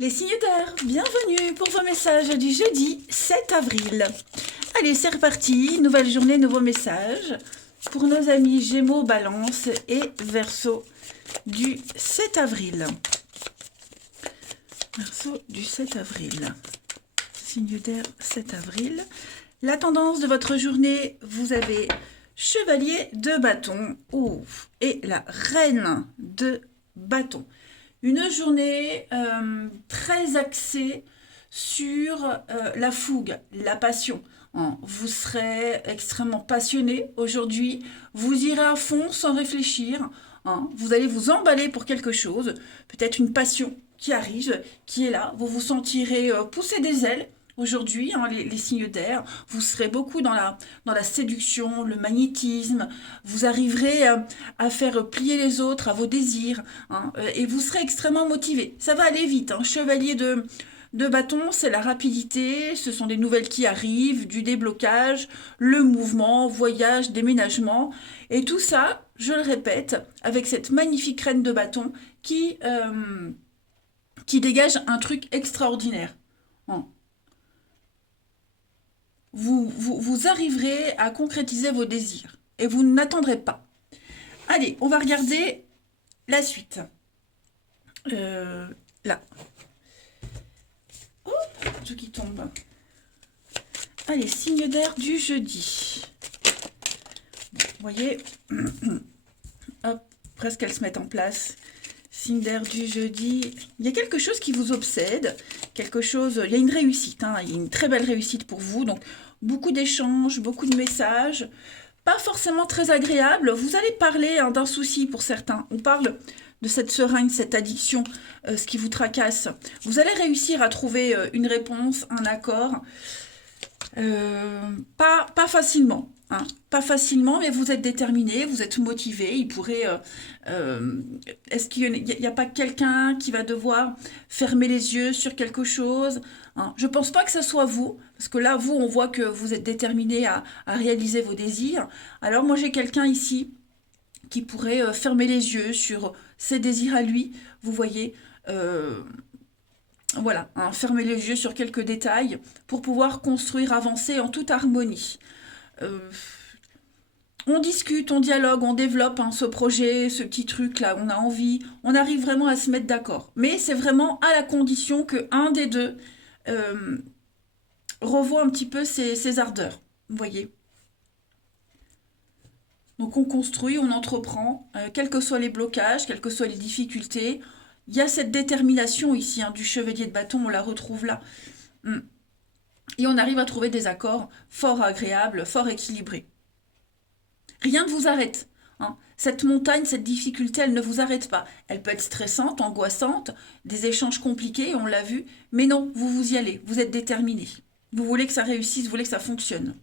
Les signes d'air, bienvenue pour vos messages du jeudi 7 avril. Allez, c'est reparti, nouvelle journée, nouveaux messages pour nos amis Gémeaux, Balance et Verseau du 7 avril. Verseau du 7 avril. Signe d'air 7 avril. La tendance de votre journée, vous avez Chevalier de bâton et la Reine de bâton. Une journée très axée sur la fougue, la passion. Vous serez extrêmement passionné aujourd'hui, vous irez à fond sans réfléchir. Vous allez vous emballer pour quelque chose, peut-être une passion qui arrive, qui est là. Vous vous sentirez pousser des ailes. Aujourd'hui, les signes d'air, vous serez beaucoup dans la séduction, le magnétisme, vous arriverez à faire plier les autres à vos désirs, et vous serez extrêmement motivé. Ça va aller vite, Chevalier de bâton, c'est la rapidité, ce sont des nouvelles qui arrivent, du déblocage, le mouvement, voyage, déménagement, et tout ça, je le répète, avec cette magnifique reine de bâton qui dégage un truc extraordinaire. Vous arriverez à concrétiser vos désirs et vous n'attendrez pas. Allez, on va regarder la suite. Là. Oh, tout qui tombe. Allez, signe d'air du jeudi. Vous voyez, hop, presque elles se mettent en place. Signe d'air du jeudi. Il y a quelque chose qui vous obsède, quelque chose. Il y a une réussite, il y a une très belle réussite pour vous. Donc, beaucoup d'échanges, beaucoup de messages, pas forcément très agréables. Vous allez parler d'un souci pour certains. On parle de cette seringue, cette addiction, ce qui vous tracasse. Vous allez réussir à trouver une réponse, un accord. Pas facilement. Pas facilement, mais vous êtes déterminé, vous êtes motivé. Il pourrait. Est-ce qu'il n'y a pas quelqu'un qui va devoir fermer les yeux sur quelque chose? Je ne pense pas que ce soit vous, parce que là, vous, on voit que vous êtes déterminé à réaliser vos désirs. Alors, moi, j'ai quelqu'un ici qui pourrait fermer les yeux sur ses désirs à lui. Vous voyez. Voilà, fermer les yeux sur quelques détails pour pouvoir construire, avancer en toute harmonie. On discute, on dialogue, on développe ce projet, ce petit truc là, on a envie, on arrive vraiment à se mettre d'accord. Mais c'est vraiment à la condition que un des deux revoie un petit peu ses ardeurs, vous voyez. Donc on construit, on entreprend, quels que soient les blocages, quelles que soient les difficultés. Il y a cette détermination ici, du chevalier de bâton, on la retrouve là. Et on arrive à trouver des accords fort agréables, fort équilibrés. Rien ne vous arrête. Cette montagne, cette difficulté, elle ne vous arrête pas. Elle peut être stressante, angoissante, des échanges compliqués, on l'a vu, mais non, vous y allez, vous êtes déterminé. Vous voulez que ça réussisse, vous voulez que ça fonctionne.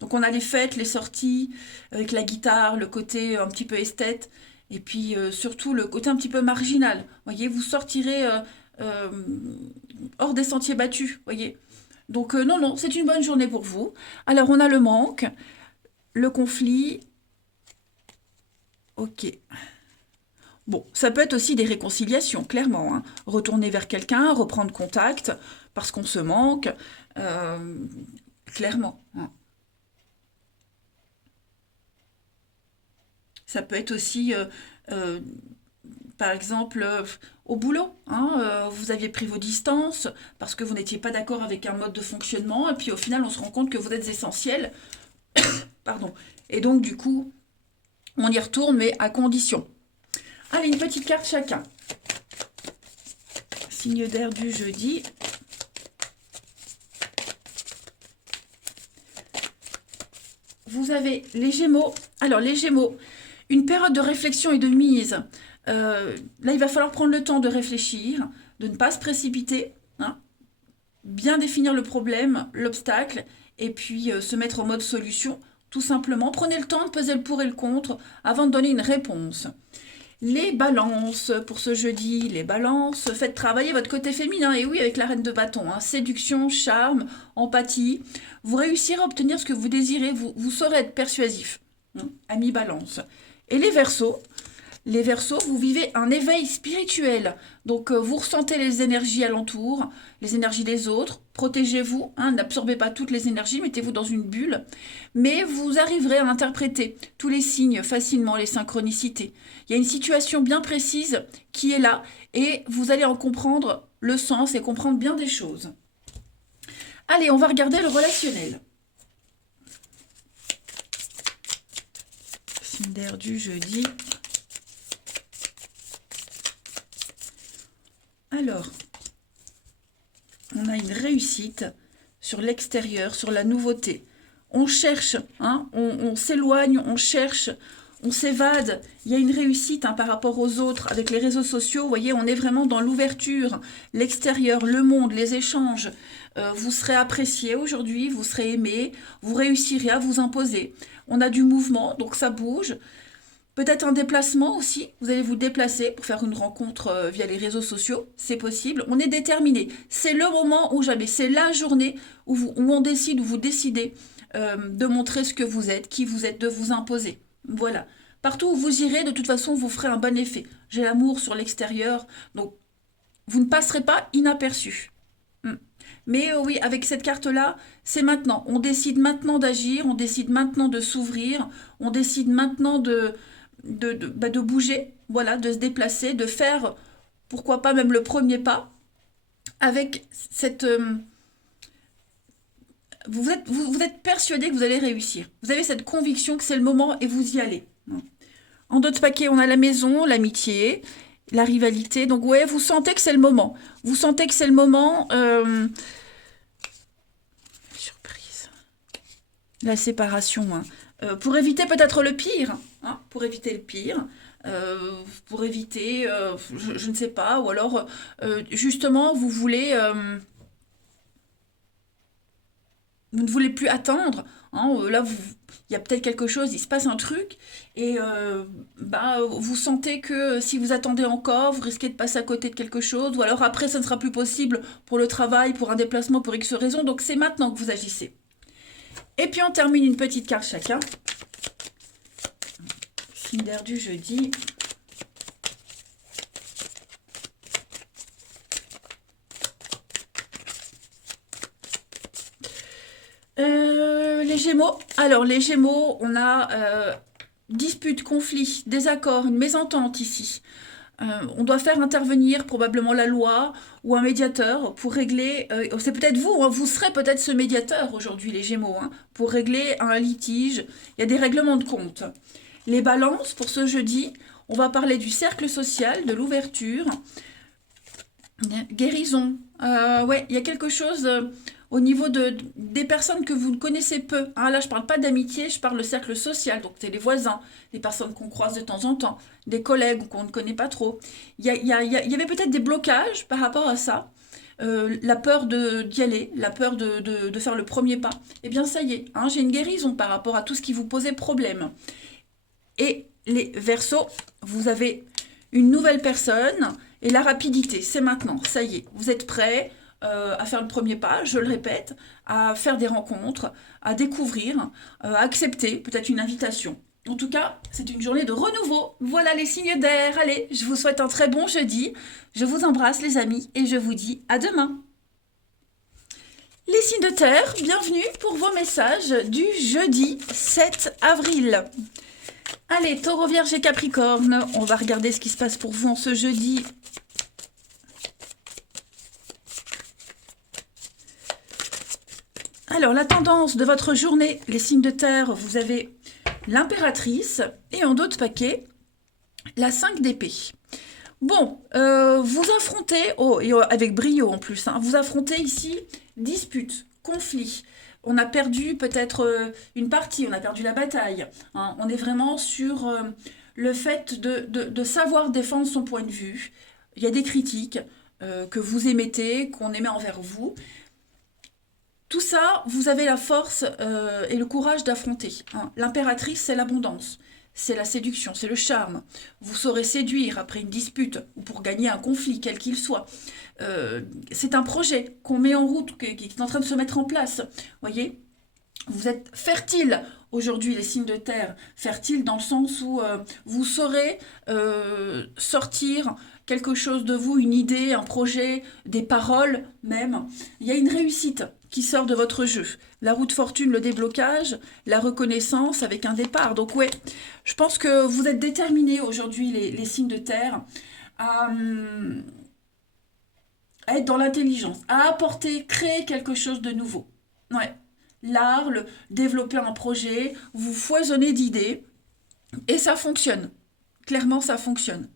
Donc on a les fêtes, les sorties, avec la guitare, le côté un petit peu esthète, et puis surtout le côté un petit peu marginal. Vous voyez, vous sortirez hors des sentiers battus, voyez. Donc non, c'est une bonne journée pour vous. Alors on a le manque, le conflit. Ok. Bon, ça peut être aussi des réconciliations, clairement. Retourner vers quelqu'un, reprendre contact, parce qu'on se manque. Clairement. Ça peut être aussi, par exemple, au boulot. Vous aviez pris vos distances parce que vous n'étiez pas d'accord avec un mode de fonctionnement. Et puis au final, on se rend compte que vous êtes essentiel. Pardon. Et donc, du coup, on y retourne, mais à condition. Allez, une petite carte chacun. Signe d'air du jeudi. Vous avez les Gémeaux. Alors, les Gémeaux, une période de réflexion et de mise. Là, il va falloir prendre le temps de réfléchir, de ne pas se précipiter, bien définir le problème, l'obstacle, et puis se mettre en mode solution, tout simplement. Prenez le temps de peser le pour et le contre avant de donner une réponse. Les balances, pour ce jeudi, les balances, faites travailler votre côté féminin, et oui, avec la reine de bâton, séduction, charme, empathie, vous réussirez à obtenir ce que vous désirez, vous saurez être persuasif, ami balance. Et les verseaux, Les Verseaux, vous vivez un éveil spirituel. Donc, vous ressentez les énergies alentour, les énergies des autres. Protégez-vous, hein, n'absorbez pas toutes les énergies, mettez-vous dans une bulle. Mais vous arriverez à interpréter tous les signes facilement, les synchronicités. Il y a une situation bien précise qui est là et vous allez en comprendre le sens et comprendre bien des choses. Allez, on va regarder le relationnel. Signe d'air du jeudi. Alors, on a une réussite sur l'extérieur, sur la nouveauté. On cherche, hein, on s'éloigne, on cherche, on s'évade. Il y a une réussite hein, par rapport aux autres. Avec les réseaux sociaux, vous voyez, on est vraiment dans l'ouverture, l'extérieur, le monde, les échanges. Vous serez apprécié aujourd'hui, vous serez aimé, vous réussirez à vous imposer. On a du mouvement, donc ça bouge. Peut-être un déplacement aussi, vous allez vous déplacer pour faire une rencontre via les réseaux sociaux, c'est possible. On est déterminé, c'est le moment ou jamais, c'est la journée où on décide, où vous décidez de montrer ce que vous êtes, qui vous êtes, de vous imposer. Voilà. Partout où vous irez, de toute façon, vous ferez un bon effet. J'ai l'amour sur l'extérieur, donc vous ne passerez pas inaperçu. Mais oui, avec cette carte-là, c'est maintenant. On décide maintenant d'agir, on décide maintenant de s'ouvrir, on décide maintenant de bouger, voilà, de se déplacer, de faire, pourquoi pas même le premier pas, avec cette... vous êtes persuadé que vous allez réussir. Vous avez cette conviction que c'est le moment et vous y allez. En d'autres paquets, on a la maison, l'amitié, la rivalité. Donc ouais, vous sentez que c'est le moment. Vous sentez que c'est le moment... Surprise. La séparation, hein. Pour éviter peut-être le pire, hein, pour éviter le pire, pour éviter, je ne sais pas, ou alors justement vous voulez, vous ne voulez plus attendre, hein, là il y a peut-être quelque chose, il se passe un truc, et vous sentez que si vous attendez encore, vous risquez de passer à côté de quelque chose, ou alors après ça ne sera plus possible pour le travail, pour un déplacement, pour X raison, donc c'est maintenant que vous agissez. Et puis on termine une petite carte chacun. Signe d'air du jeudi. Les Gémeaux. Alors les Gémeaux, on a dispute, conflit, désaccord, une mésentente ici. On doit faire intervenir probablement la loi ou un médiateur pour régler, c'est peut-être vous, hein, vous serez peut-être ce médiateur aujourd'hui les Gémeaux, hein, pour régler un litige. Il y a des règlements de compte. Les balances, pour ce jeudi, on va parler du cercle social, de l'ouverture, guérison. Ouais, il y a quelque chose au niveau des personnes que vous ne connaissez peu. Hein, là, je ne parle pas d'amitié, je parle de cercle social. Donc, c'est les voisins, les personnes qu'on croise de temps en temps, des collègues qu'on ne connaît pas trop. Il y avait peut-être des blocages par rapport à ça. La peur d'y aller, la peur de faire le premier pas. Eh bien, ça y est, hein, j'ai une guérison par rapport à tout ce qui vous posait problème. Et les Verseaux, vous avez une nouvelle personne et la rapidité, c'est maintenant, ça y est, vous êtes prêts à faire le premier pas, je le répète, à faire des rencontres, à découvrir, à accepter peut-être une invitation. En tout cas, c'est une journée de renouveau. Voilà les signes d'air. Allez, je vous souhaite un très bon jeudi. Je vous embrasse les amis et je vous dis à demain. Les signes de terre, bienvenue pour vos messages du jeudi 7 avril. Allez, Taureau, Vierge et Capricorne, on va regarder ce qui se passe pour vous en ce jeudi. Alors, la tendance de votre journée, les signes de terre, vous avez l'impératrice et en d'autres paquets, la 5 d'épée. Bon, vous affrontez, avec brio en plus, hein, vous affrontez ici dispute, conflit. On a perdu peut-être une partie, on a perdu la bataille. Hein. On est vraiment sur le fait de savoir défendre son point de vue. Il y a des critiques que vous émettez, qu'on émet envers vous. Tout ça, vous avez la force et le courage d'affronter. Hein. L'impératrice, c'est l'abondance, c'est la séduction, c'est le charme. Vous saurez séduire après une dispute ou pour gagner un conflit, quel qu'il soit. C'est un projet qu'on met en route, qui est en train de se mettre en place. Voyez, Vous êtes fertile aujourd'hui, les signes de terre. Fertile dans le sens où vous saurez sortir quelque chose de vous, une idée, un projet, des paroles même. Il y a une réussite qui sort de votre jeu. La roue de fortune, le déblocage, la reconnaissance avec un départ. Donc ouais, je pense que vous êtes déterminés aujourd'hui, les signes de terre, à être dans l'intelligence, à apporter, créer quelque chose de nouveau. Ouais. L'art, développer un projet, vous foisonnez d'idées et ça fonctionne. Clairement, ça fonctionne.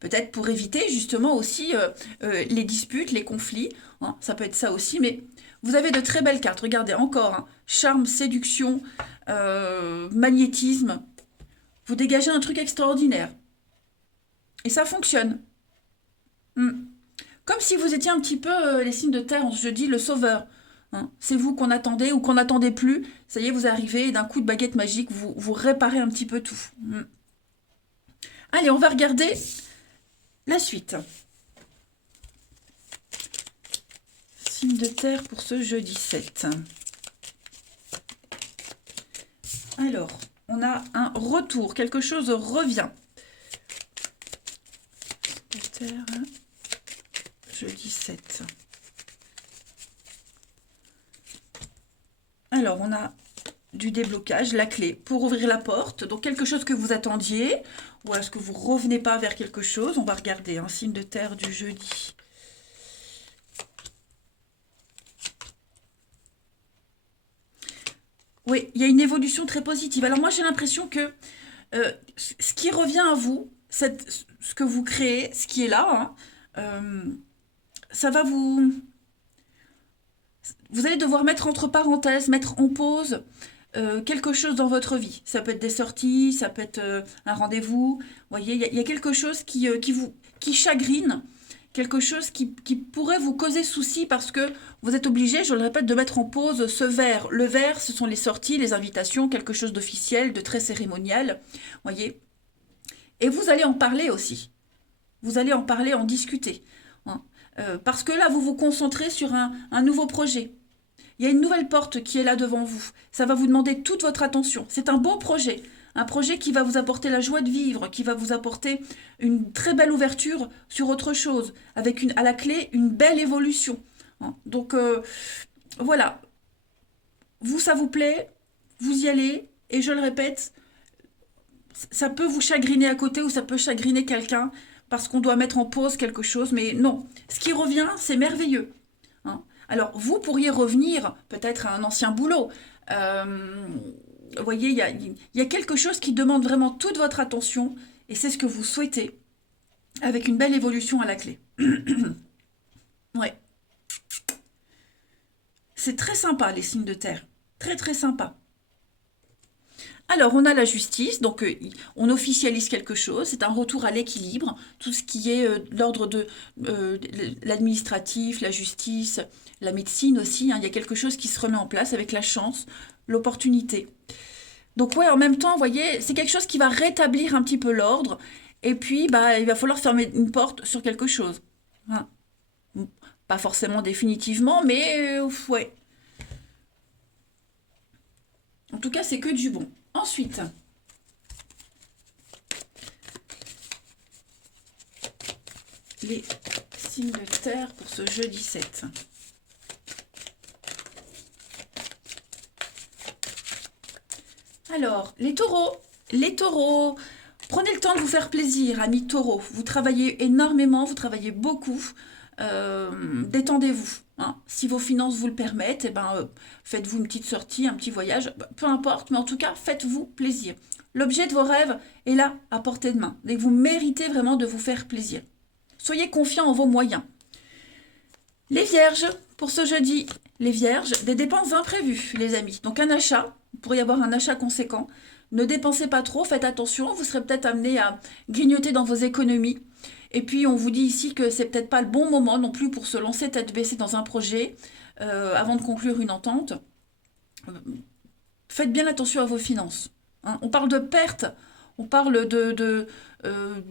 Peut-être pour éviter justement aussi les disputes, les conflits. Hein, ça peut être ça aussi, mais vous avez de très belles cartes. Regardez encore, hein, charme, séduction, magnétisme. Vous dégagez un truc extraordinaire. Et ça fonctionne. Hmm. Comme si vous étiez un petit peu les signes de terre, je dis le sauveur. Hein. C'est vous qu'on attendait ou qu'on n'attendait plus. Ça y est, vous arrivez et d'un coup de baguette magique, vous réparez un petit peu tout. Hmm. Allez, on va regarder la suite. Signe de terre pour ce jeudi 7. Alors, on a un retour, quelque chose revient. Signe de terre, jeudi 7. Alors, on a du déblocage, la clé pour ouvrir la porte. Donc, quelque chose que vous attendiez. Ou est-ce que vous ne revenez pas vers quelque chose? On va regarder un signe de terre du jeudi. Oui, il y a une évolution très positive. Alors moi, j'ai l'impression que ce qui revient à vous, ce que vous créez, ce qui est là, hein, ça va vous... Vous allez devoir mettre entre parenthèses, mettre en pause quelque chose dans votre vie. Ça peut être des sorties, ça peut être un rendez-vous. Vous voyez, il y a quelque chose qui chagrine, quelque chose qui pourrait vous causer souci parce que vous êtes obligé, je le répète, de mettre en pause ce verre. Le verre, ce sont les sorties, les invitations, quelque chose d'officiel, de très cérémonial. Vous voyez. Et vous allez en parler aussi. Vous allez en parler, en discuter. Hein. Parce que là, vous vous concentrez sur un nouveau projet. Il y a une nouvelle porte qui est là devant vous. Ça va vous demander toute votre attention. C'est un beau projet. Un projet qui va vous apporter la joie de vivre, qui va vous apporter une très belle ouverture sur autre chose, avec à la clé une belle évolution. Hein. Donc voilà, vous ça vous plaît, vous y allez, et je le répète, ça peut vous chagriner à côté ou ça peut chagriner quelqu'un parce qu'on doit mettre en pause quelque chose, mais non, ce qui revient, c'est merveilleux. Hein. Alors, vous pourriez revenir peut-être à un ancien boulot. Vous voyez, il y a quelque chose qui demande vraiment toute votre attention et c'est ce que vous souhaitez avec une belle évolution à la clé. Ouais. C'est très sympa, les signes de terre. Très, très sympa. Alors, on a la justice, donc on officialise quelque chose, c'est un retour à l'équilibre, tout ce qui est l'ordre de l'administratif, la justice, la médecine aussi, hein, il y a quelque chose qui se remet en place avec la chance, l'opportunité. Donc ouais, en même temps, vous voyez, c'est quelque chose qui va rétablir un petit peu l'ordre, et puis bah, il va falloir fermer une porte sur quelque chose. Hein. Pas forcément définitivement, mais ouais. En tout cas, c'est que du bon. Ensuite, les signes de terre pour ce jeudi 7. Alors, les taureaux. Les taureaux, prenez le temps de vous faire plaisir, amis taureaux. Vous travaillez énormément, vous travaillez beaucoup. Détendez-vous. Hein. Si vos finances vous le permettent, eh ben, faites-vous une petite sortie, un petit voyage, peu importe, mais en tout cas, faites-vous plaisir. L'objet de vos rêves est là, à portée de main. Et vous méritez vraiment de vous faire plaisir. Soyez confiants en vos moyens. Les vierges, pour ce jeudi, les vierges, des dépenses imprévues, les amis. Donc un achat, il pourrait y avoir un achat conséquent. Ne dépensez pas trop, faites attention, vous serez peut-être amené à grignoter dans vos économies. Et puis on vous dit ici que c'est peut-être pas le bon moment non plus pour se lancer tête baissée dans un projet avant de conclure une entente. Faites bien attention à vos finances. Hein. On parle de pertes, on parle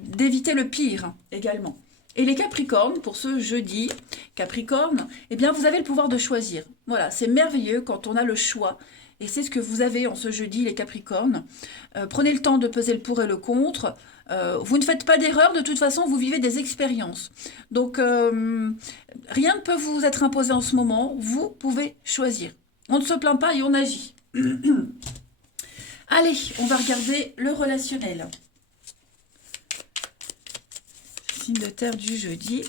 d'éviter le pire également. Et les Capricornes, pour ce jeudi, Capricorne, eh bien vous avez le pouvoir de choisir. Voilà, c'est merveilleux quand on a le choix Et c'est ce que vous avez en ce jeudi, les Capricornes. Prenez le temps de peser le pour et le contre. Vous ne faites pas d'erreur, de toute façon, vous vivez des expériences. Donc, rien ne peut vous être imposé en ce moment. Vous pouvez choisir. On ne se plaint pas et on agit. Allez, on va regarder le relationnel. Signe de terre du jeudi.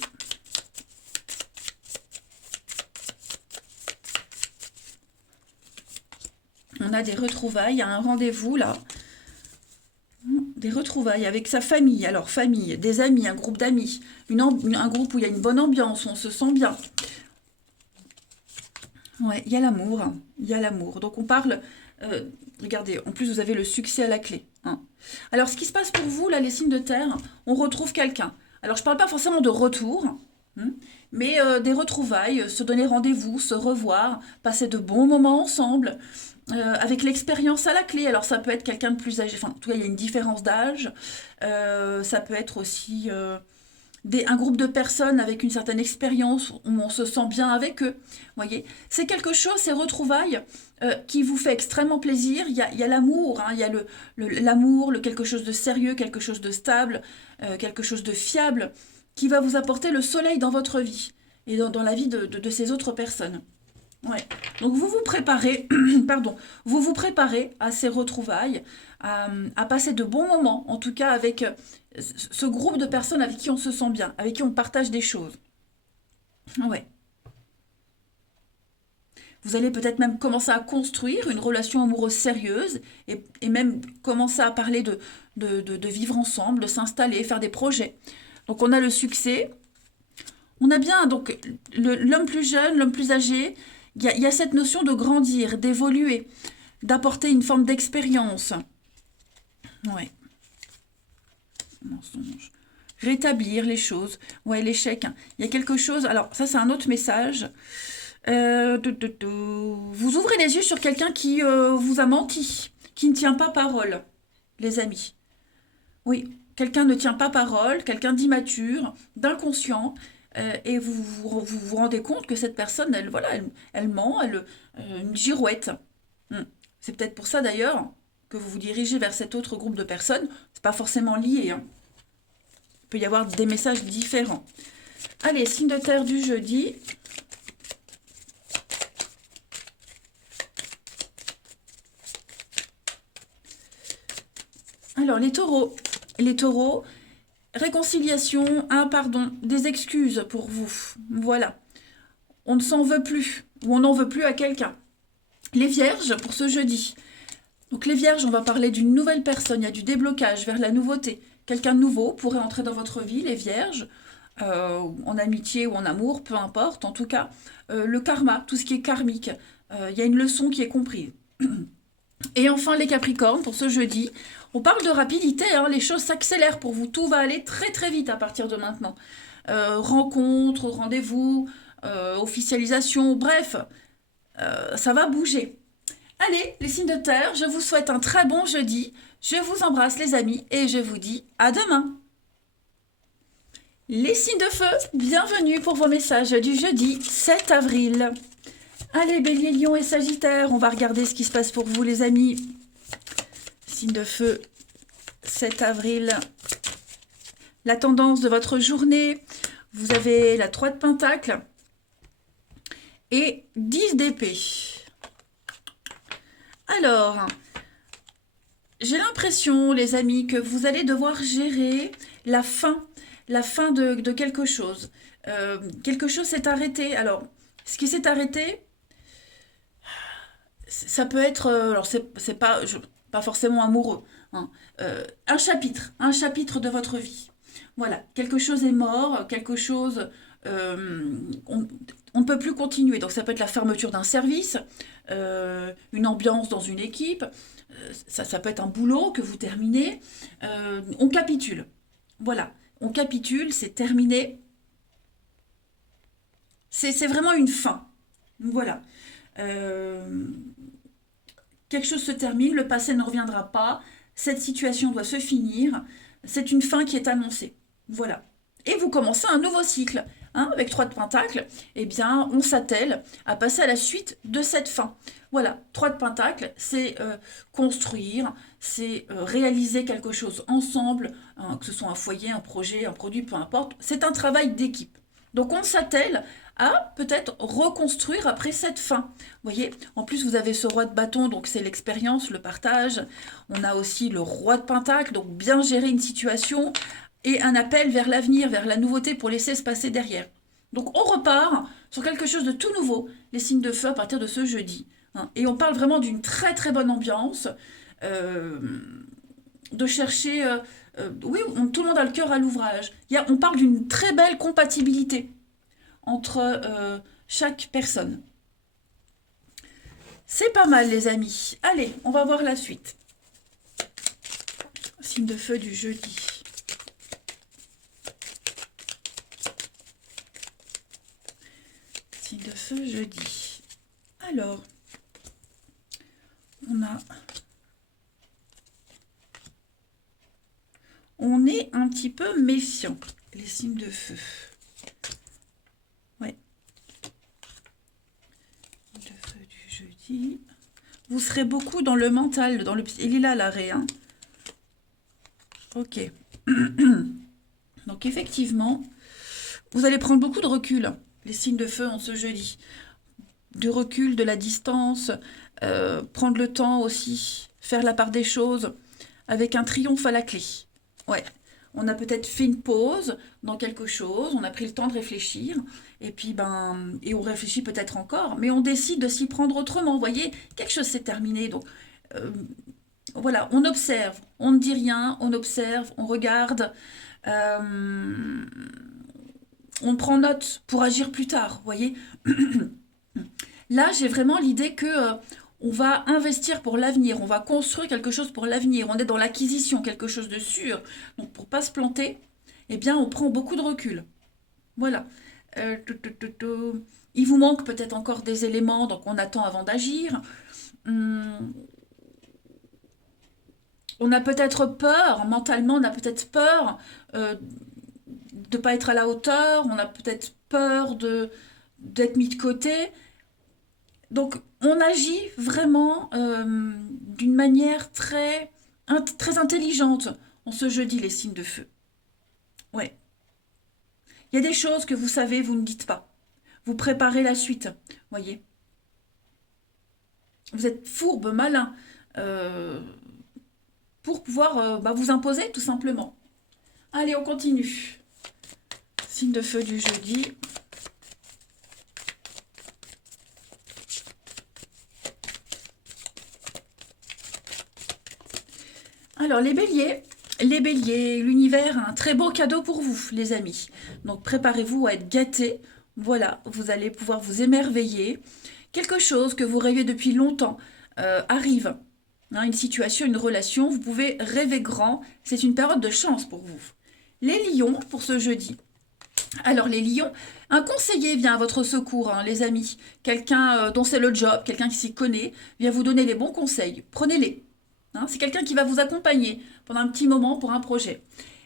On a des retrouvailles, il y a un rendez-vous là. Des retrouvailles avec sa famille. Alors, famille, des amis, un groupe d'amis. Un groupe où il y a une bonne ambiance, où on se sent bien. Ouais, il y a l'amour. Il y a l'amour. Donc, on parle... regardez, en plus, vous avez le succès à la clé. Hein. Alors, ce qui se passe pour vous, là, les signes de terre, on retrouve quelqu'un. Alors, je ne parle pas forcément de retour, mais des retrouvailles, se donner rendez-vous, se revoir, passer de bons moments ensemble, avec l'expérience à la clé. Alors, ça peut être quelqu'un de plus âgé, enfin, en tout cas, il y a une différence d'âge. Ça peut être aussi un groupe de personnes avec une certaine expérience où on se sent bien avec eux. Voyez, c'est quelque chose, ces retrouvailles, qui vous fait extrêmement plaisir. Il y a l'amour, hein, il y a l'amour, quelque chose de sérieux, quelque chose de stable, quelque chose de fiable, qui va vous apporter le soleil dans votre vie et dans la vie de ces autres personnes. Ouais. Donc vous vous préparez, pardon, vous vous préparez à ces retrouvailles, à passer de bons moments, en tout cas avec ce groupe de personnes avec qui on se sent bien, avec qui on partage des choses. Ouais. Vous allez peut-être même commencer à construire une relation amoureuse sérieuse et même commencer à parler de vivre ensemble, de s'installer, faire des projets. Donc on a le succès. On a bien donc l'homme plus jeune, l'homme plus âgé. Il y a cette notion de grandir, d'évoluer, d'apporter une forme d'expérience. Ouais. Mensonge. Rétablir les choses. Ouais, l'échec. Hein. Il y a quelque chose... Alors, ça, c'est un autre message. Vous ouvrez les yeux sur quelqu'un qui vous a menti, qui ne tient pas parole, les amis. Oui, quelqu'un ne tient pas parole, quelqu'un d'immature, d'inconscient, et vous rendez compte que cette personne, elle ment, une girouette. C'est peut-être pour ça d'ailleurs que vous vous dirigez vers cet autre groupe de personnes. C'est pas forcément lié. Hein. Il peut y avoir des messages différents. Allez, signe de terre du jeudi. Alors, les taureaux, réconciliation, un pardon, des excuses pour vous. Voilà. On ne s'en veut plus, ou on n'en veut plus à quelqu'un. Les vierges, pour ce jeudi. Donc les vierges, on va parler d'une nouvelle personne, il y a du déblocage vers la nouveauté. Quelqu'un de nouveau pourrait entrer dans votre vie, les vierges, en amitié ou en amour, peu importe. En tout cas, le karma, tout ce qui est karmique, il y a une leçon qui est comprise. Et enfin, les Capricornes, pour ce jeudi, on parle de rapidité, hein, les choses s'accélèrent pour vous, tout va aller très très vite à partir de maintenant. Rencontres, rendez-vous, officialisation, bref, ça va bouger. Allez, les signes de terre, je vous souhaite un très bon jeudi, je vous embrasse les amis et je vous dis à demain. Les signes de feu, bienvenue pour vos messages du jeudi 7 avril. Allez, Bélier, Lion et Sagittaire, on va regarder ce qui se passe pour vous, les amis. Signe de feu, 7 avril. La tendance de votre journée, vous avez la 3 de Pentacle et 10 d'épée. Alors, j'ai l'impression, les amis, que vous allez devoir gérer la fin de quelque chose. Quelque chose s'est arrêté. Alors, ce qui s'est arrêté, ça peut être, alors c'est pas forcément amoureux, hein, un chapitre de votre vie. Voilà, quelque chose est mort, quelque chose, on ne peut plus continuer. Donc ça peut être la fermeture d'un service, une ambiance dans une équipe, ça peut être un boulot que vous terminez, on capitule. Voilà, on capitule, c'est terminé. C'est vraiment une fin. Voilà. Quelque chose se termine, le passé ne reviendra pas, cette situation doit se finir, c'est une fin qui est annoncée. Voilà. Et vous commencez un nouveau cycle, hein, avec 3 de Pentacle, eh bien, on s'attelle à passer à la suite de cette fin. Voilà, 3 de Pentacle, c'est construire, c'est réaliser quelque chose ensemble, hein, que ce soit un foyer, un projet, un produit, peu importe. C'est un travail d'équipe. Donc on s'attelle à peut-être reconstruire après cette fin. Vous voyez, en plus vous avez ce roi de bâton, donc c'est l'expérience, le partage. On a aussi le roi de Pentacle, donc bien gérer une situation et un appel vers l'avenir, vers la nouveauté pour laisser se passer derrière. Donc on repart sur quelque chose de tout nouveau, les signes de feu à partir de ce jeudi. Hein. Et on parle vraiment d'une très très bonne ambiance, euh, de chercher... oui, tout le monde a le cœur à l'ouvrage. On parle d'une très belle compatibilité entre chaque personne. C'est pas mal les amis. Allez, on va voir la suite. Signe de feu du jeudi. Signe de feu jeudi. Alors, on est un petit peu méfiant, les signes de feu. Ouais. Signe de feu du jeudi. Vous serez beaucoup dans le mental, dans le... Il est là l'arrêt, hein. Ok. Donc effectivement, vous allez prendre beaucoup de recul, les signes de feu en ce jeudi. Du recul, de la distance, prendre le temps aussi, faire la part des choses, avec un triomphe à la clé. Ouais, on a peut-être fait une pause dans quelque chose, on a pris le temps de réfléchir, et puis et on réfléchit peut-être encore, mais on décide de s'y prendre autrement. Vous voyez, quelque chose s'est terminé, donc voilà, on observe, on ne dit rien, on observe, on regarde, on prend note pour agir plus tard, vous voyez. Là, j'ai vraiment l'idée que on va investir pour l'avenir, on va construire quelque chose pour l'avenir, on est dans l'acquisition, quelque chose de sûr. Donc pour pas se planter, eh bien on prend beaucoup de recul. Voilà. Il vous manque peut-être encore des éléments, donc on attend avant d'agir. On a peut-être peur, mentalement on a peut-être peur de ne pas être à la hauteur, on a peut-être peur d'être mis de côté. Donc, on agit vraiment d'une manière très intelligente en ce jeudi, les signes de feu. Ouais. Il y a des choses que vous savez, vous ne dites pas. Vous préparez la suite, voyez. Vous êtes fourbe, malin, pour pouvoir vous imposer, tout simplement. Allez, on continue. Signe de feu du jeudi. Alors, les béliers, l'univers a un très beau cadeau pour vous, les amis. Donc, préparez-vous à être gâtés. Voilà, vous allez pouvoir vous émerveiller. Quelque chose que vous rêvez depuis longtemps arrive. Hein, une situation, une relation, vous pouvez rêver grand. C'est une période de chance pour vous. Les lions, pour ce jeudi. Alors, les lions, un conseiller vient à votre secours, hein, les amis. Quelqu'un dont c'est le job, quelqu'un qui s'y connaît, vient vous donner les bons conseils. Prenez-les. Hein, c'est quelqu'un qui va vous accompagner pendant un petit moment pour un projet.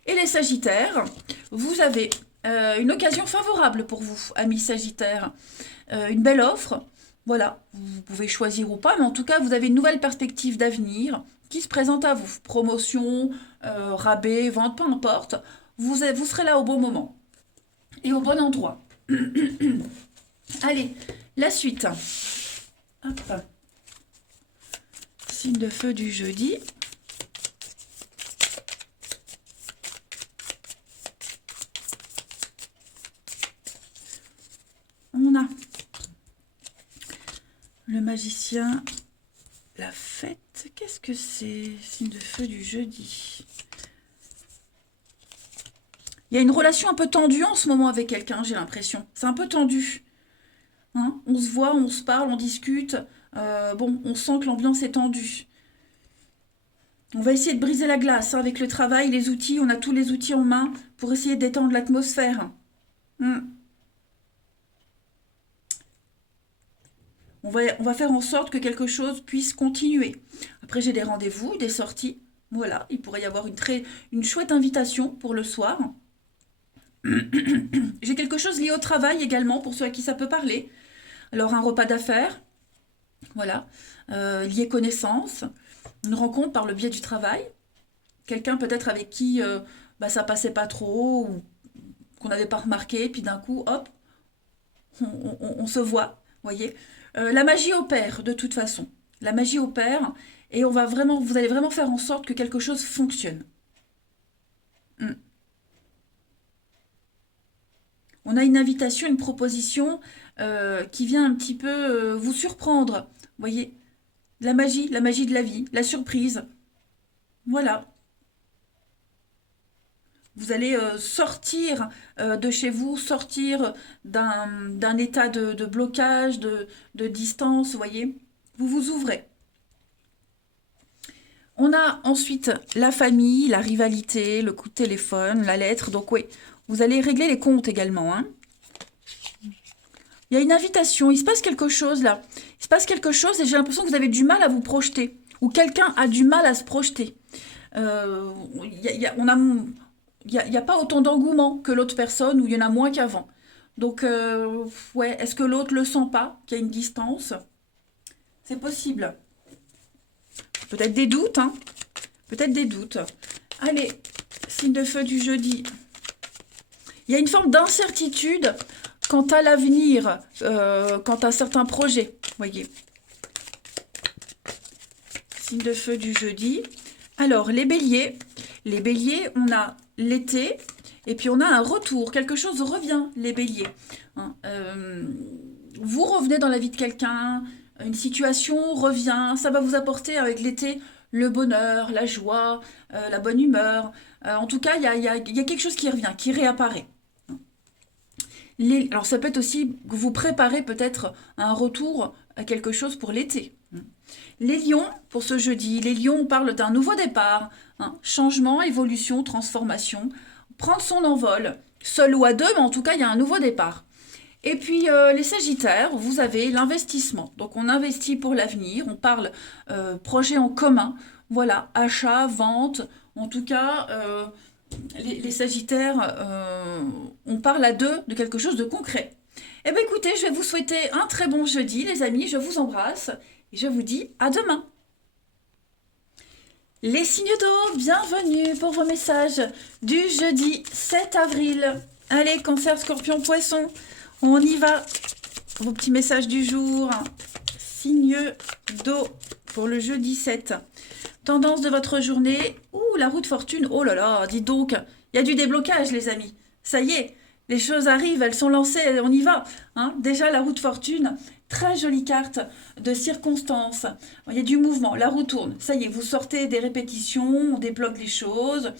Et les Sagittaires, vous avez une occasion favorable pour vous, amis Sagittaires. Une belle offre, voilà, vous pouvez choisir ou pas, mais en tout cas, vous avez une nouvelle perspective d'avenir qui se présente à vous. Promotion, rabais, vente, peu importe. Vous serez là au bon moment et au bon endroit. Allez, la suite. Hop. Signe de feu du jeudi. On a le magicien, la fête. Qu'est-ce que c'est? Signe de feu du jeudi. Il y a une relation un peu tendue en ce moment avec quelqu'un, j'ai l'impression. C'est un peu tendu. Hein, on se voit, on se parle, on discute. Bon, on sent que l'ambiance est tendue. On va essayer de briser la glace hein, avec le travail, les outils. On a tous les outils en main pour essayer de détendre l'atmosphère. On va faire en sorte que quelque chose puisse continuer. Après, j'ai des rendez-vous, des sorties. Voilà, il pourrait y avoir une chouette invitation pour le soir. J'ai quelque chose lié au travail également, pour ceux à qui ça peut parler. Alors, un repas d'affaires, voilà, lié connaissance, une rencontre par le biais du travail, quelqu'un peut-être avec qui bah, ça passait pas trop, ou qu'on n'avait pas remarqué, puis d'un coup, hop, on se voit, voyez. La magie opère de toute façon. La magie opère et on va vraiment, vous allez vraiment faire en sorte que quelque chose fonctionne. Mm. On a une invitation, une proposition qui vient un petit peu vous surprendre, voyez. La magie de la vie, la surprise. Voilà. Vous allez sortir de chez vous, sortir d'un état de blocage, de distance, vous voyez. Vous vous ouvrez. On a ensuite la famille, la rivalité, le coup de téléphone, la lettre. Donc oui, vous allez régler les comptes également. Hein. Il y a une invitation, il se passe quelque chose là. Il se passe quelque chose et j'ai l'impression que vous avez du mal à vous projeter. Ou quelqu'un a du mal à se projeter. On a, il y a pas autant d'engouement que l'autre personne ou il y en a moins qu'avant. Donc, ouais, est-ce que l'autre le sent pas, qu'il y a une distance? C'est possible. Peut-être des doutes, hein. Peut-être des doutes. Allez, signe de feu du jeudi. Il y a une forme d'incertitude quant à l'avenir, quant à certains projets, voyez. Signe de feu du jeudi. Alors, les béliers. Les béliers, on a l'été, et puis on a un retour. Quelque chose revient, les béliers. Hein, vous revenez dans la vie de quelqu'un, une situation revient, ça va vous apporter avec l'été le bonheur, la joie, la bonne humeur. En tout cas, il y a quelque chose qui revient, qui réapparaît. Alors ça peut être aussi que vous préparez peut-être un retour à quelque chose pour l'été. Les lions, pour ce jeudi, les lions, on parle d'un nouveau départ, hein, changement, évolution, transformation, prendre son envol, seul ou à deux, mais en tout cas, il y a un nouveau départ. Et puis les Sagittaires, vous avez l'investissement. Donc on investit pour l'avenir, on parle projet en commun, voilà, achat, vente, en tout cas, les Sagittaires, on parle à deux de quelque chose de concret. Eh bien écoutez, je vais vous souhaiter un très bon jeudi, les amis, je vous embrasse et je vous dis à demain. Les signes d'eau, bienvenue pour vos messages du jeudi 7 avril. Allez, Cancer, Scorpion, Poisson, on y va. Vos petits messages du jour. Signe d'eau pour le jeudi 7. Tendance de votre journée. Ouh, la roue de fortune. Oh là là, dites donc, il y a du déblocage, les amis. Ça y est, les choses arrivent, elles sont lancées, on y va. Hein. Déjà, la roue de fortune, très jolie carte de circonstances. Il y a du mouvement, la roue tourne. Ça y est, vous sortez des répétitions, on débloque les choses.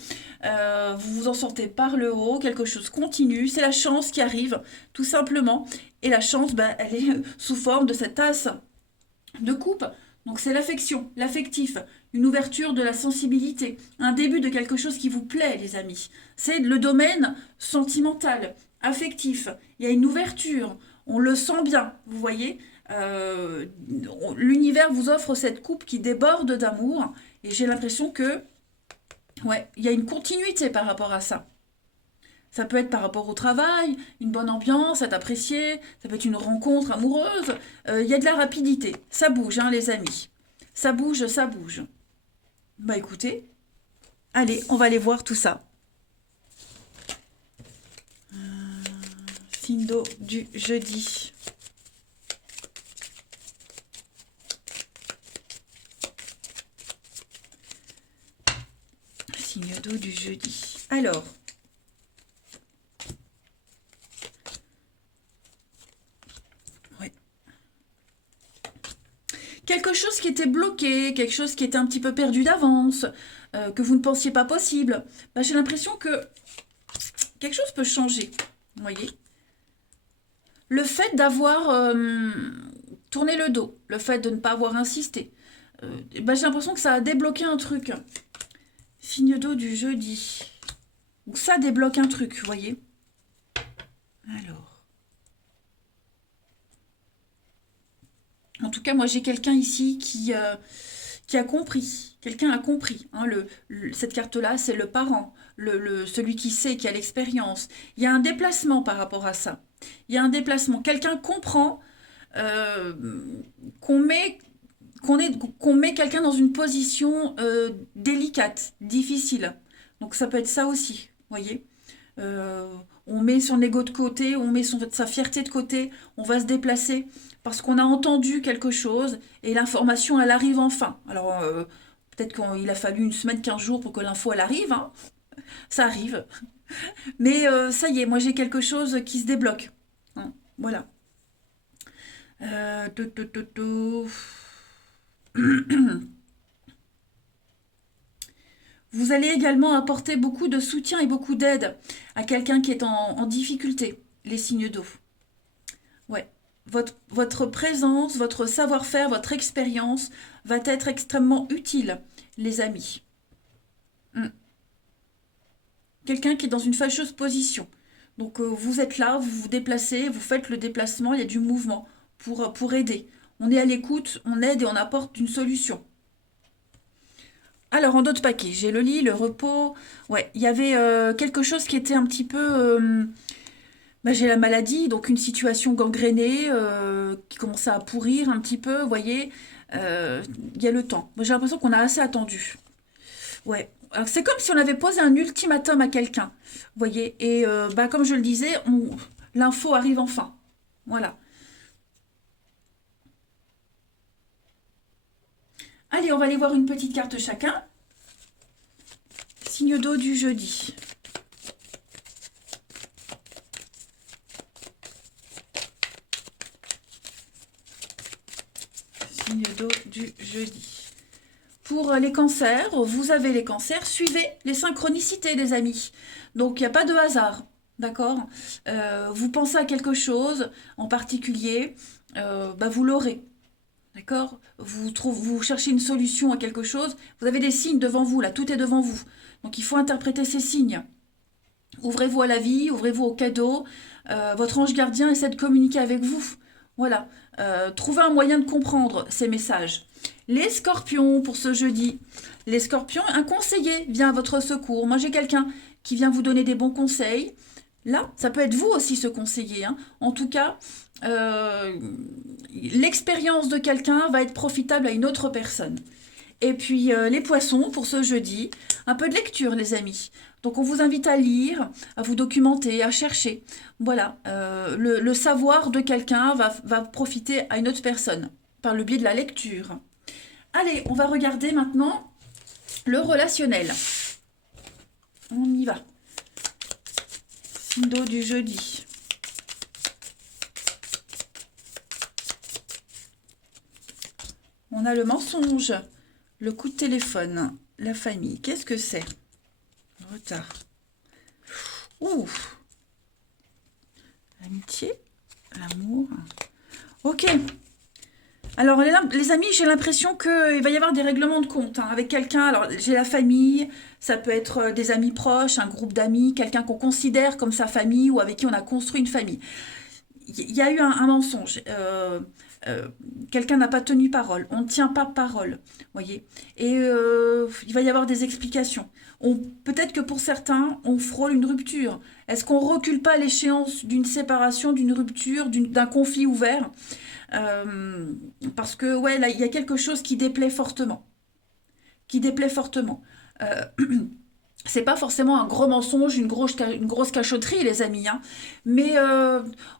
Vous vous en sortez par le haut, quelque chose continue. C'est la chance qui arrive, tout simplement. Et la chance, ben, elle est sous forme de cette tasse de coupe. Donc c'est l'affection, l'affectif, une ouverture de la sensibilité, un début de quelque chose qui vous plaît, les amis. C'est le domaine sentimental, affectif. Il y a une ouverture, on le sent bien, vous voyez. L'univers vous offre cette coupe qui déborde d'amour et j'ai l'impression que, ouais, il y a une continuité par rapport à ça. Ça peut être par rapport au travail, une bonne ambiance, être apprécié, ça peut être une rencontre amoureuse. Il y a de la rapidité. Ça bouge, hein, les amis. Ça bouge, ça bouge. Bah écoutez, allez, on va aller voir tout ça. Signe d'eau du jeudi. Signe d'eau du jeudi. Alors, quelque chose qui était bloqué, quelque chose qui était un petit peu perdu d'avance, que vous ne pensiez pas possible, bah, j'ai l'impression que quelque chose peut changer. Vous voyez? Le fait d'avoir tourné le dos, le fait de ne pas avoir insisté, bah, j'ai l'impression que ça a débloqué un truc. Signe d'eau du jeudi. Donc ça débloque un truc, vous voyez? Alors. En tout cas, moi, j'ai quelqu'un ici qui a compris. Quelqu'un a compris. Hein, cette carte-là, c'est le parent, celui qui sait, qui a l'expérience. Il y a un déplacement par rapport à ça. Il y a un déplacement. Quelqu'un comprend euh, qu'on met, qu'on met quelqu'un dans une position délicate, difficile. Donc ça peut être ça aussi, voyez. Euh, on met son ego de côté, on met sa fierté de côté, on va se déplacer parce qu'on a entendu quelque chose et l'information, elle arrive enfin. Alors, peut-être qu'il a fallu une semaine, 15 jours pour que l'info, elle arrive, hein. Ça arrive. Mais ça y est, moi j'ai quelque chose qui se débloque, hein. Voilà. Euh, tout, tout, tout, tout. Vous allez également apporter beaucoup de soutien et beaucoup d'aide à quelqu'un qui est en difficulté, les signes d'eau. Ouais. Votre présence, votre savoir-faire, votre expérience va être extrêmement utile, les amis. Hmm. Quelqu'un qui est dans une fâcheuse position. Donc vous êtes là, vous vous déplacez, vous faites le déplacement, il y a du mouvement pour aider. On est à l'écoute, on aide et on apporte une solution. Alors, en d'autres paquets, j'ai le lit, le repos. Ouais, il y avait quelque chose qui était un petit peu. J'ai la maladie, donc une situation gangrénée qui commençait à pourrir un petit peu, vous voyez. Il y a le temps. Moi, j'ai l'impression qu'on a assez attendu. Ouais. Alors, c'est comme si on avait posé un ultimatum à quelqu'un, vous voyez. Et comme je le disais, l'info arrive enfin. Voilà. Allez, on va aller voir une petite carte chacun. Signe d'eau du jeudi. Signe d'eau du jeudi. Pour les cancers, vous avez les cancers, suivez les synchronicités, les amis. Donc, il n'y a pas de hasard, d'accord. Vous pensez à quelque chose en particulier, vous l'aurez. D'accord. Vous cherchez une solution à quelque chose, vous avez des signes devant vous, là, tout est devant vous. Donc il faut interpréter ces signes. Ouvrez-vous à la vie, ouvrez-vous aux cadeaux. Votre ange gardien essaie de communiquer avec vous. Voilà. Trouvez un moyen de comprendre ces messages. Les scorpions pour ce jeudi. Les scorpions, un conseiller vient à votre secours. Moi j'ai quelqu'un qui vient vous donner des bons conseils. Là, ça peut être vous aussi ce conseiller, hein. En tout cas, l'expérience de quelqu'un va être profitable à une autre personne. Et puis les poissons pour ce jeudi, un peu de lecture les amis. Donc on vous invite à lire, à vous documenter, à chercher. Voilà, le savoir de quelqu'un va profiter à une autre personne par le biais de la lecture. Allez, on va regarder maintenant le relationnel. On y va. Signe d'eau du jeudi. On a le mensonge, le coup de téléphone, la famille. Qu'est-ce que c'est? Retard. Ouh. L'amitié, l'amour. Ok. Alors les amis, j'ai l'impression qu'il va y avoir des règlements de compte, hein, avec quelqu'un. Alors j'ai la famille, ça peut être des amis proches, un groupe d'amis, quelqu'un qu'on considère comme sa famille ou avec qui on a construit une famille. Il y a eu un mensonge. Euh, Quelqu'un n'a pas tenu parole. On ne tient pas parole, voyez. Et il va y avoir des explications. Peut-être que pour certains, on frôle une rupture. Est-ce qu'on recule pas l'échéance d'une séparation, d'une rupture, d'un conflit ouvert? Parce que ouais, là, il y a quelque chose qui déplaît fortement. Qui déplaît fortement. Euh, c'est pas forcément un gros mensonge, une grosse cachotterie, les amis, hein. Mais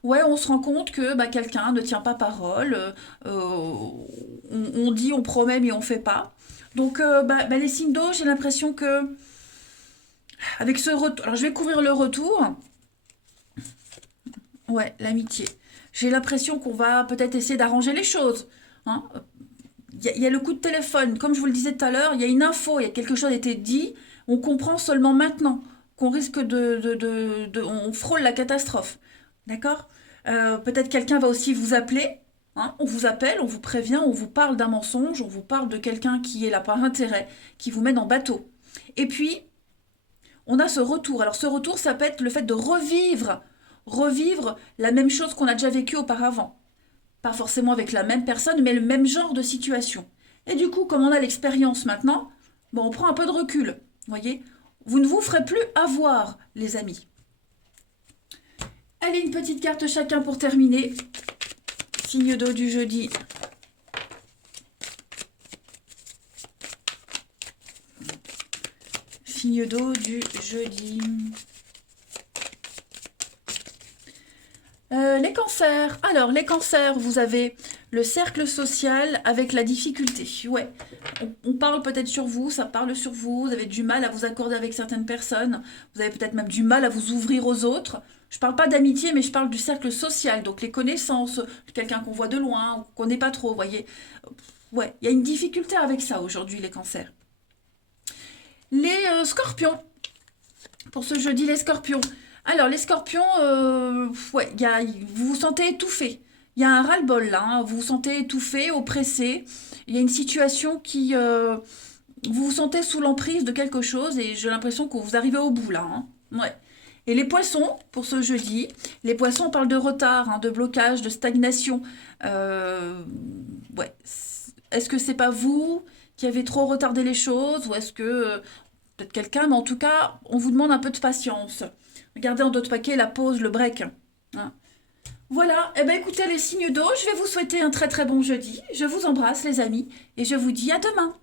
ouais, on se rend compte que quelqu'un ne tient pas parole. On dit, on promet, mais on fait pas. Donc, les signes d'eau, j'ai l'impression que avec ce retour, alors je vais couvrir le retour. Ouais, l'amitié. J'ai l'impression qu'on va peut-être essayer d'arranger les choses, hein. Il y a le coup de téléphone, comme je vous le disais tout à l'heure, il y a une info, il y a quelque chose qui a été dit, on comprend seulement maintenant qu'on risque on frôle la catastrophe. D'accord. Peut-être quelqu'un va aussi vous appeler, hein, on vous appelle, on vous prévient, on vous parle d'un mensonge, on vous parle de quelqu'un qui est là par intérêt, qui vous met en bateau. Et puis, on a ce retour. Alors ce retour, ça peut être le fait de revivre la même chose qu'on a déjà vécu auparavant. Pas forcément avec la même personne, mais le même genre de situation. Et du coup, comme on a l'expérience maintenant, on prend un peu de recul. Vous voyez, Vous ne vous ferez plus avoir, les amis. Allez, une petite carte chacun pour terminer. Signe d'eau du jeudi. Signe d'eau du jeudi. Les cancers. Alors, les cancers, vous avez le cercle social avec la difficulté. Ouais, on parle peut-être sur vous, ça parle sur vous. Vous avez du mal à vous accorder avec certaines personnes. Vous avez peut-être même du mal à vous ouvrir aux autres. Je parle pas d'amitié, mais je parle du cercle social. Donc, les connaissances, quelqu'un qu'on voit de loin, ou qu'on connaît pas trop, vous voyez. Ouais, il y a une difficulté avec ça aujourd'hui, les cancers. Les scorpions. Pour ce jeudi, les scorpions. Alors, les scorpions, ouais, vous vous sentez étouffé. Il y a un ras-le-bol là, hein. Vous vous sentez étouffé, oppressé. Il y a une situation qui... vous vous sentez sous l'emprise de quelque chose et j'ai l'impression que vous arrivez au bout là, hein. Ouais. Et les poissons, pour ce jeudi, les poissons, on parle de retard, hein, de blocage, de stagnation. Ouais. Est-ce que c'est pas vous qui avez trop retardé les choses ou est-ce que peut-être quelqu'un, mais en tout cas, on vous demande un peu de patience. Regardez en dos de paquet la pause, le break. Hein. Voilà, eh bien écoutez les signes d'eau, je vais vous souhaiter un très très bon jeudi. Je vous embrasse les amis et je vous dis à demain.